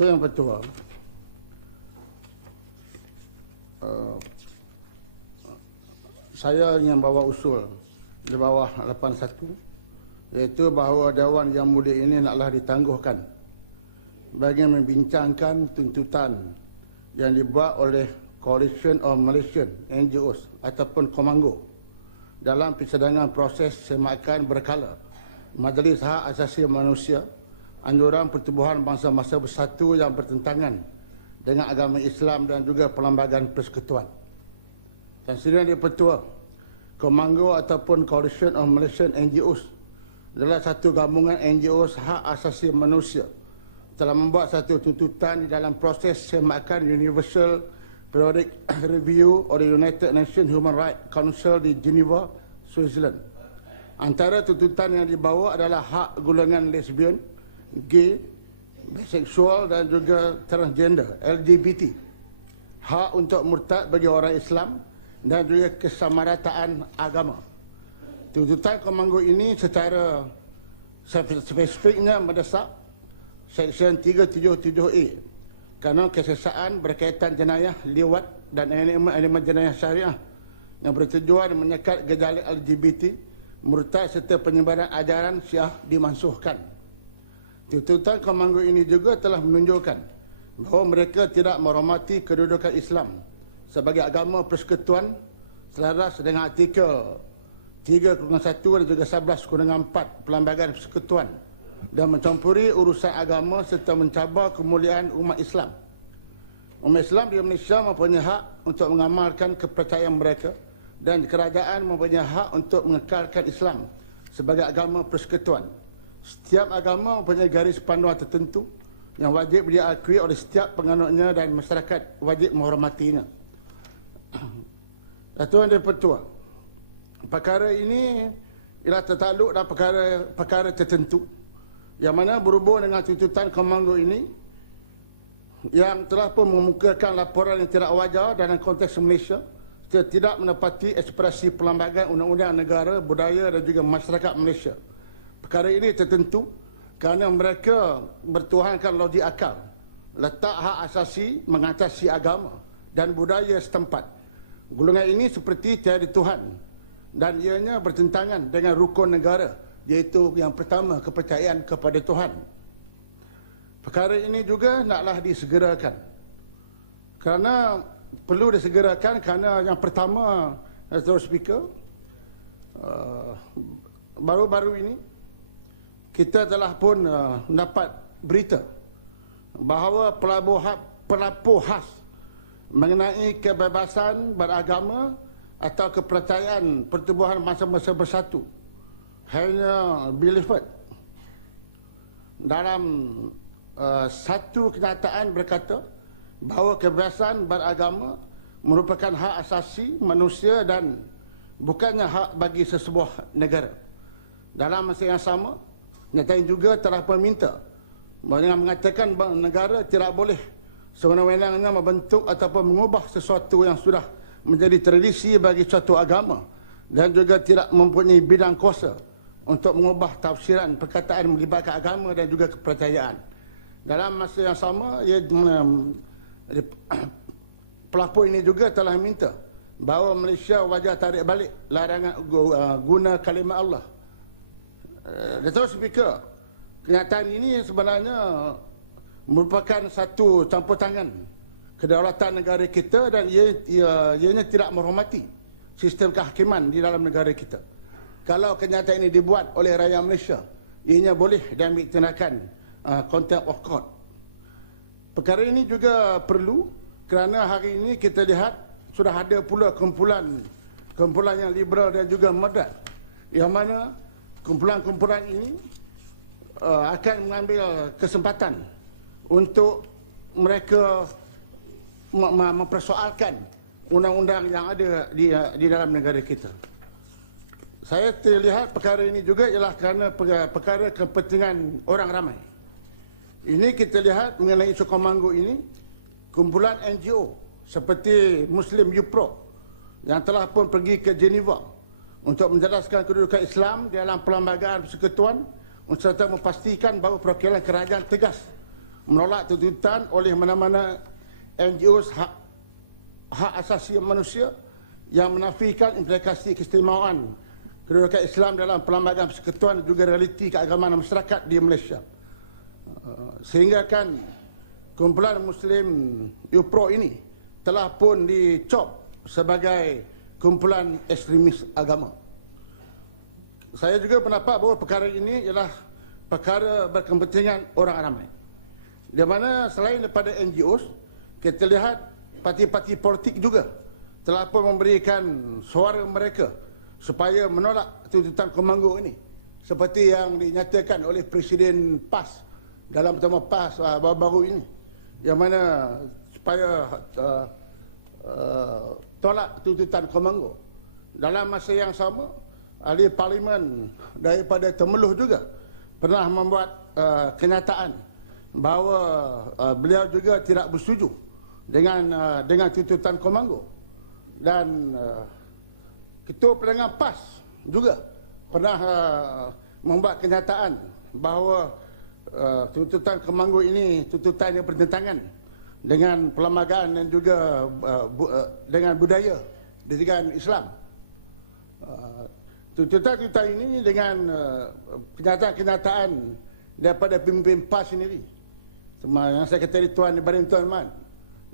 Datuk Yang Pertua, saya ingin bawa usul di bawah 81, iaitu bahawa Dewan Yang Mulia ini naklah ditangguhkan bagi membincangkan tuntutan yang dibuat oleh Coalition of Malaysian NGOs ataupun Komango dalam persidangan proses semakan berkala Majlis Hak Asasi Manusia, anjuran Pertubuhan Bangsa-Bangsa Bersatu yang bertentangan dengan agama Islam dan juga Perlembagaan Persekutuan. Dan sedang di-Pertua, Komango ataupun Coalition of Malaysian NGOs adalah satu gabungan NGOs hak asasi manusia telah membuat satu tuntutan di dalam proses semakan Universal Periodic Review oleh United Nations Human Rights Council di Geneva, Switzerland. Antara tuntutan yang dibawa adalah hak golongan lesbian, gay, biseksual dan juga transgender, LGBT, hak untuk murtad bagi orang Islam dan juga kesamarataan agama. Tuntutan Komango ini secara spesifiknya mendesak Seksyen 377A kerana kesesaan berkaitan jenayah liwat dan elemen jenayah syariah yang bertujuan menyekat gejala LGBT, murtad serta penyebaran ajaran Syiah dimansuhkan. Tuntutan Komango ini juga telah menunjukkan bahawa mereka tidak menghormati kedudukan Islam sebagai agama persekutuan selaras dengan artikel 3/1 dan juga 11/4 Perlembagaan Persekutuan dan mencampuri urusan agama serta mencabar kemuliaan umat Islam. Umat Islam di Malaysia mempunyai hak untuk mengamalkan kepercayaan mereka dan kerajaan mempunyai hak untuk mengekalkan Islam sebagai agama persekutuan. Setiap agama mempunyai garis panduan tertentu yang wajib diakui oleh setiap penganutnya dan masyarakat wajib menghormatinya. Datuk Yang Pertua, perkara ini ialah tertakluk dalam perkara tertentu yang mana berhubung dengan tuntutan Komango ini yang telah pun memukakan laporan yang tidak wajar dalam konteks Malaysia serta tidak menepati ekspresi perlembagaan undang-undang negara, budaya dan juga masyarakat Malaysia. Perkara ini tertentu kerana mereka bertuhankan logik akal, letak hak asasi mengatasi agama dan budaya setempat. Golongan ini seperti tiada Tuhan dan ianya bertentangan dengan rukun negara, iaitu yang pertama kepercayaan kepada Tuhan. Perkara ini juga naklah disegerakan kerana perlu disegerakan kerana yang pertama, Mr. Speaker, baru-baru ini kita telah pun mendapat berita bahawa pelapor khas mengenai kebebasan beragama atau kepercayaan Pertubuhan Bangsa-Bangsa Bersatu hanya Billiford dalam satu kenyataan berkata bahawa kebebasan beragama merupakan hak asasi manusia dan bukannya hak bagi sesebuah negara. Dalam masa yang sama, kenyataan juga telah meminta dengan mengatakan bahawa negara tidak boleh sewenang-wenangnya membentuk ataupun mengubah sesuatu yang sudah menjadi tradisi bagi suatu agama dan juga tidak mempunyai bidang kuasa untuk mengubah tafsiran perkataan melibatkan agama dan juga kepercayaan. Dalam masa yang sama, pelapor ini juga telah minta bahawa Malaysia wajib tarik balik larangan guna kalimah Allah. Datuk Speaker, kenyataan ini sebenarnya merupakan satu campur tangan kedaulatan negara kita dan ianya tidak menghormati sistem kehakiman di dalam negara kita. Kalau kenyataan ini dibuat oleh rakyat Malaysia, ianya boleh diambil tindakan contempt of court. Perkara ini juga perlu kerana hari ini kita lihat sudah ada pula kumpulan yang liberal dan juga moderat yang mana kumpulan ini akan mengambil kesempatan untuk mereka mempersoalkan undang-undang yang ada di dalam negara kita. Saya terlihat perkara ini juga ialah kerana perkara kepentingan orang ramai. Ini kita lihat mengenai isu Komango ini, kumpulan NGO seperti Muslim Youth Pro yang telah pun pergi ke Geneva untuk menjelaskan kedudukan Islam dalam Perlembagaan Persekutuan serta memastikan bahawa perwakilan kerajaan tegas menolak tuntutan oleh mana-mana NGO hak asasi manusia yang menafikan implikasi keistimewaan kedudukan Islam dalam perlembagaan persekutuan dan juga realiti keagamaan masyarakat di Malaysia. Sehingga kan kumpulan Muslim UPRO ini telah pun dicop sebagai kumpulan ekstremis agama. Saya juga pendapat bahawa perkara ini ialah perkara berkepentingan orang ramai. Di mana selain daripada NGOs, kita lihat parti-parti politik juga telah pun memberikan suara mereka supaya menolak tuntutan Komanggo ini. Seperti yang dinyatakan oleh Presiden PAS dalam pertemuan PAS baru-baru ini. Yang mana supaya tolak tuntutan Komanggo. Dalam masa yang sama, ahli parlimen daripada Temeloh juga pernah membuat kenyataan bahawa beliau juga tidak bersetuju dengan tuntutan Komanggo. Dan Ketua Perdagangan PAS juga pernah membuat kenyataan bahawa tuntutan Komanggo ini tuntutan yang bertentangan dengan perlembagaan dan juga dengan budaya dengan Islam. Tuntutan-tuntutan ini dengan kenyataan-kenyataan daripada pemimpin PAS sendiri. Yang saya kata Tuan Ibrahim Tuan Man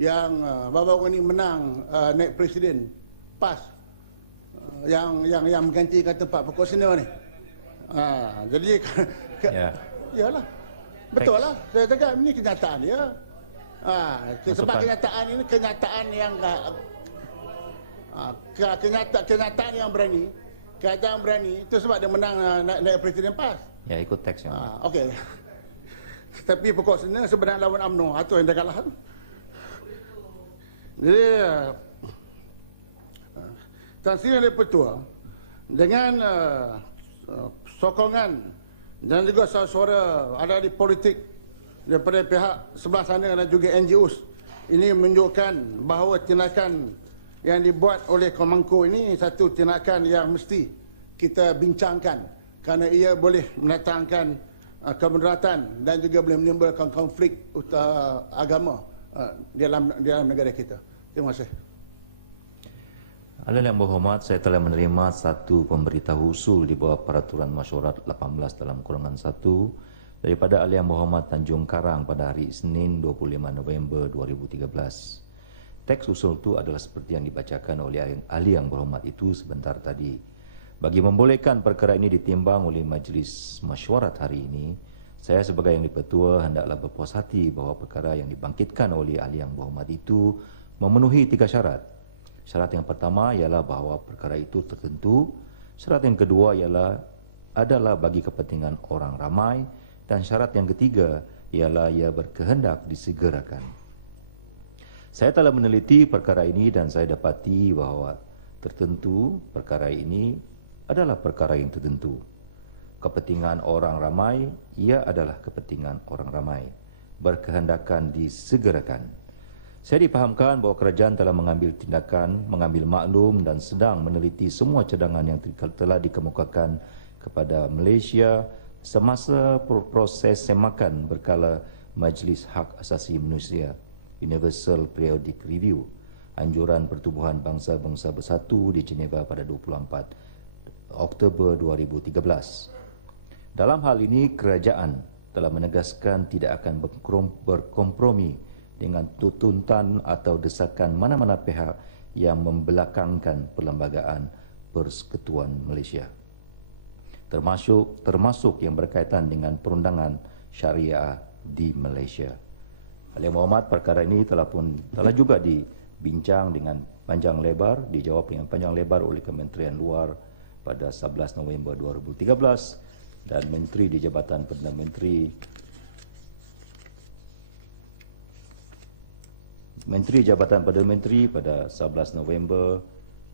yang baru-baru ini menang naik presiden PAS yang menggantikan tempat pokok senior ni. Jadi iyalah. Betul lah. Saya cakap ini kenyataan dia. Sebab kenyataan ini kenyataan yang kenyataan yang berani. Kenyataan berani itu sebab dia menang naik presiden PAS. Ya, ikut teks yang. Okey. Tapi pokok senior sebenarnya lawan UMNO atau yang dah kalah. Jadi Tan Sri oleh Petua dengan sokongan dan juga suara ada di politik daripada pihak sebelah sana dan juga NGOs ini menunjukkan bahawa tindakan yang dibuat oleh Komangko ini satu tindakan yang mesti kita bincangkan kerana ia boleh mendatangkan kemudaratan dan juga boleh menimbulkan konflik agama dalam negara kita. Terima kasih. Ahli yang berhormat, saya telah menerima satu pemberitahu usul di bawah Peraturan Mesyuarat 18/1 daripada Ahli yang berhormat Tanjung Karang pada hari Isnin 25 November 2013. Teks usul itu adalah seperti yang dibacakan oleh ahli yang berhormat itu sebentar tadi. Bagi membolehkan perkara ini ditimbang oleh Majlis Mesyuarat hari ini, saya sebagai yang dipertua hendaklah berpuas hati bahawa perkara yang dibangkitkan oleh ahli yang berhormat itu memenuhi 3 syarat. Syarat yang pertama ialah bahawa perkara itu tertentu. Syarat yang kedua adalah bagi kepentingan orang ramai. Dan syarat yang ketiga ialah ia berkehendak disegerakan. Saya telah meneliti perkara ini dan saya dapati bahawa tertentu perkara ini adalah perkara yang tertentu. Kepentingan orang ramai, ia adalah kepentingan orang ramai. Berkehendakan disegerakan. Saya dipahamkan bahawa kerajaan telah mengambil tindakan, mengambil maklum dan sedang meneliti semua cadangan yang telah dikemukakan kepada Malaysia semasa proses semakan berkala Majlis Hak Asasi Manusia Universal Periodic Review Anjuran Pertubuhan Bangsa-Bangsa Bersatu di Geneva pada 24 Oktober 2013. Dalam hal ini, kerajaan telah menegaskan tidak akan berkompromi dengan tuntutan atau desakan mana-mana pihak yang membelakangkan perlembagaan Persekutuan Malaysia, termasuk yang berkaitan dengan perundangan syariah di Malaysia. Ahli yang berhormat, perkara ini telah juga dibincang dengan panjang lebar, dijawab dengan panjang lebar oleh Kementerian Luar pada 11 November 2013 dan Menteri di Jabatan Perdana Menteri Jabatan Perdana Menteri pada 11 November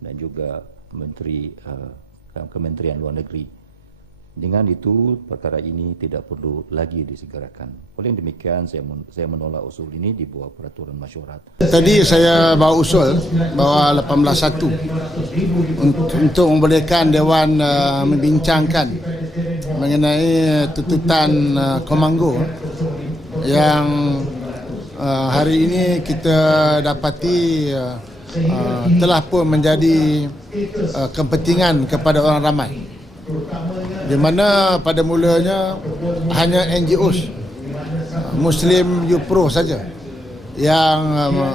dan juga Menteri Kementerian Luar Negeri. Dengan itu, perkara ini tidak perlu lagi disegerakan. Oleh demikian, saya menolak usul ini di bawah Peraturan Mesyuarat. Tadi saya bawa usul bahawa 18.1 untuk membolehkan Dewan membincangkan mengenai tuntutan Komanggo yang hari ini kita dapati telah pun menjadi kepentingan kepada orang ramai, di mana pada mulanya hanya NGOs Muslim Youth Pro saja yang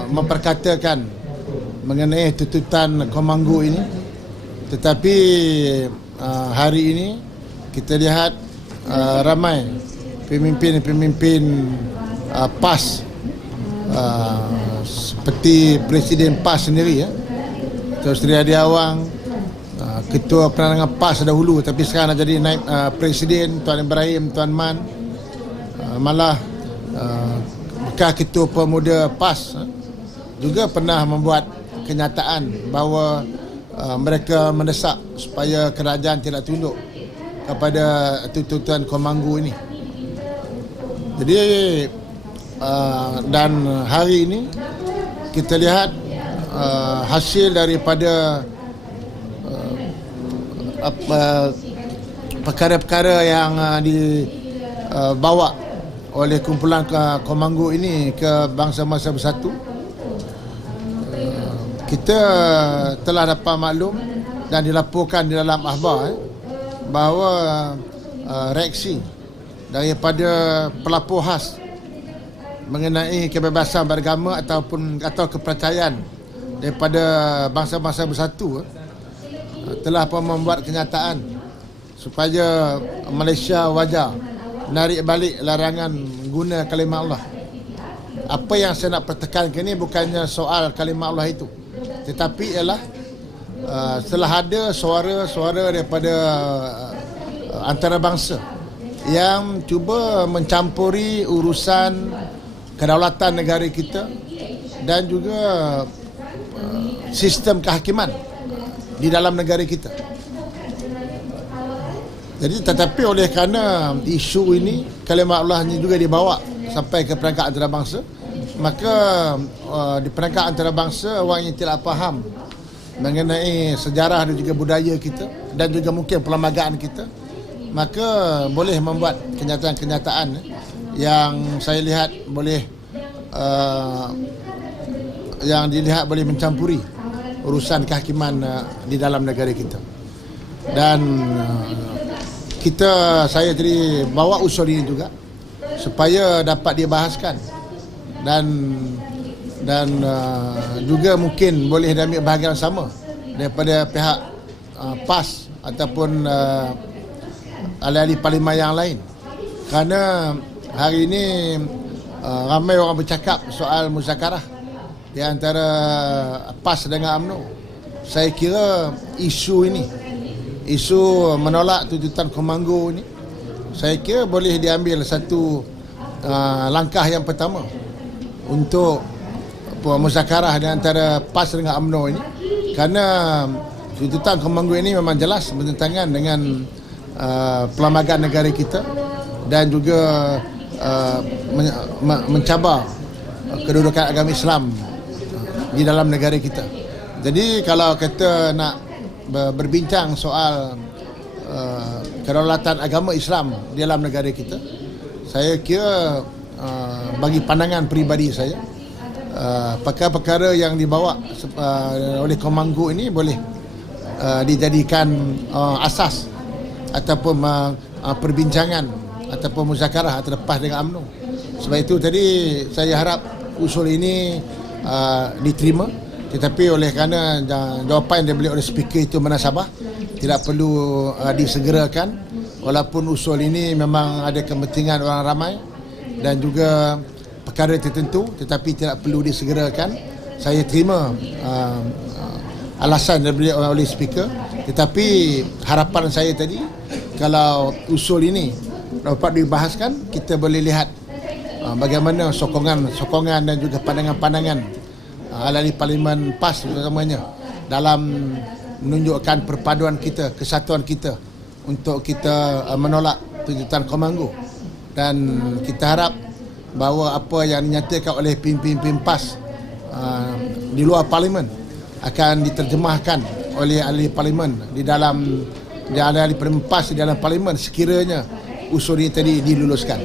memperkatakan mengenai tuntutan Komanggo ini. Tetapi hari ini kita lihat ramai pemimpin-pemimpin PAS, seperti Presiden PAS sendiri, Tuan Sri Hadi Awang, Ketua Penerangan PAS dahulu tapi sekarang dah jadi naib Presiden, Tuan Ibrahim, Tuan Man, malah bekas Ketua Pemuda PAS juga pernah membuat kenyataan bahawa mereka mendesak supaya kerajaan tidak tunduk kepada tuntutan Komanggo ini. Jadi dan hari ini kita lihat hasil daripada perkara-perkara yang dibawa oleh kumpulan Komanggo ini ke Bangsa-Bangsa Bersatu. Kita telah dapat maklum dan dilaporkan di dalam akhbar bahawa reaksi daripada pelapor khas mengenai kebebasan beragama atau kepercayaan daripada Bangsa-Bangsa Bersatu telah pun membuat kenyataan supaya Malaysia wajar menarik balik larangan guna kalimah Allah. Apa yang saya nak pertekankan ini bukannya soal kalimah Allah itu, tetapi ialah setelah ada suara-suara daripada antarabangsa yang cuba mencampuri urusan kedaulatan negara kita dan juga sistem kehakiman di dalam negara kita. Jadi tetapi oleh kerana isu ini, kalimah Allah ini juga dibawa sampai ke perangkat antarabangsa, maka di perangkat antarabangsa orang yang tidak faham mengenai sejarah dan juga budaya kita dan juga mungkin perlembagaan kita, maka boleh membuat kenyataan-kenyataan yang saya lihat boleh yang dilihat boleh mencampuri urusan kehakiman di dalam negara kita. Dan saya tadi bawa usul ini juga supaya dapat dibahaskan dan juga mungkin boleh diambil bahagian sama daripada pihak PAS ataupun ahli-ahli parlimen yang lain. Kerana hari ini ramai orang bercakap soal muzakarah di antara PAS dengan UMNO. Saya kira isu ini, isu menolak tuntutan Komanggo ini, saya kira boleh diambil satu langkah yang pertama untuk muzakarah di antara PAS dengan UMNO ini, kerana tuntutan Komanggo ini memang jelas bertentangan dengan perlembagaan negara kita dan juga mencabar kedudukan agama Islam di dalam negara kita. Jadi kalau kita nak berbincang soal kedaulatan agama Islam di dalam negara kita, saya kira bagi pandangan peribadi saya, perkara-perkara yang dibawa oleh Komanggo ini boleh dijadikan asas ataupun perbincangan ataupun muzakarah terlepas dengan UMNO. Sebab itu tadi saya harap usul ini diterima, tetapi oleh kerana jawapan yang diberi oleh speaker itu menasabah, tidak perlu disegerakan, walaupun usul ini memang ada kepentingan orang ramai dan juga perkara tertentu, tetapi tidak perlu disegerakan. Saya terima alasan yang diberi oleh speaker, tetapi harapan saya tadi, kalau usul ini dapat dibahaskan, kita boleh lihat bagaimana sokongan dan juga pandangan-pandangan ahli parlimen PAS terutamanya dalam menunjukkan perpaduan kita, kesatuan kita untuk kita menolak tuntutan Komanggo. Dan kita harap bahawa apa yang dinyatakan oleh pimpin-pimpin PAS di luar parlimen akan diterjemahkan oleh ahli parlimen di dalam ahli parlimen PAS di dalam parlimen sekiranya usul ini tadi diluluskan.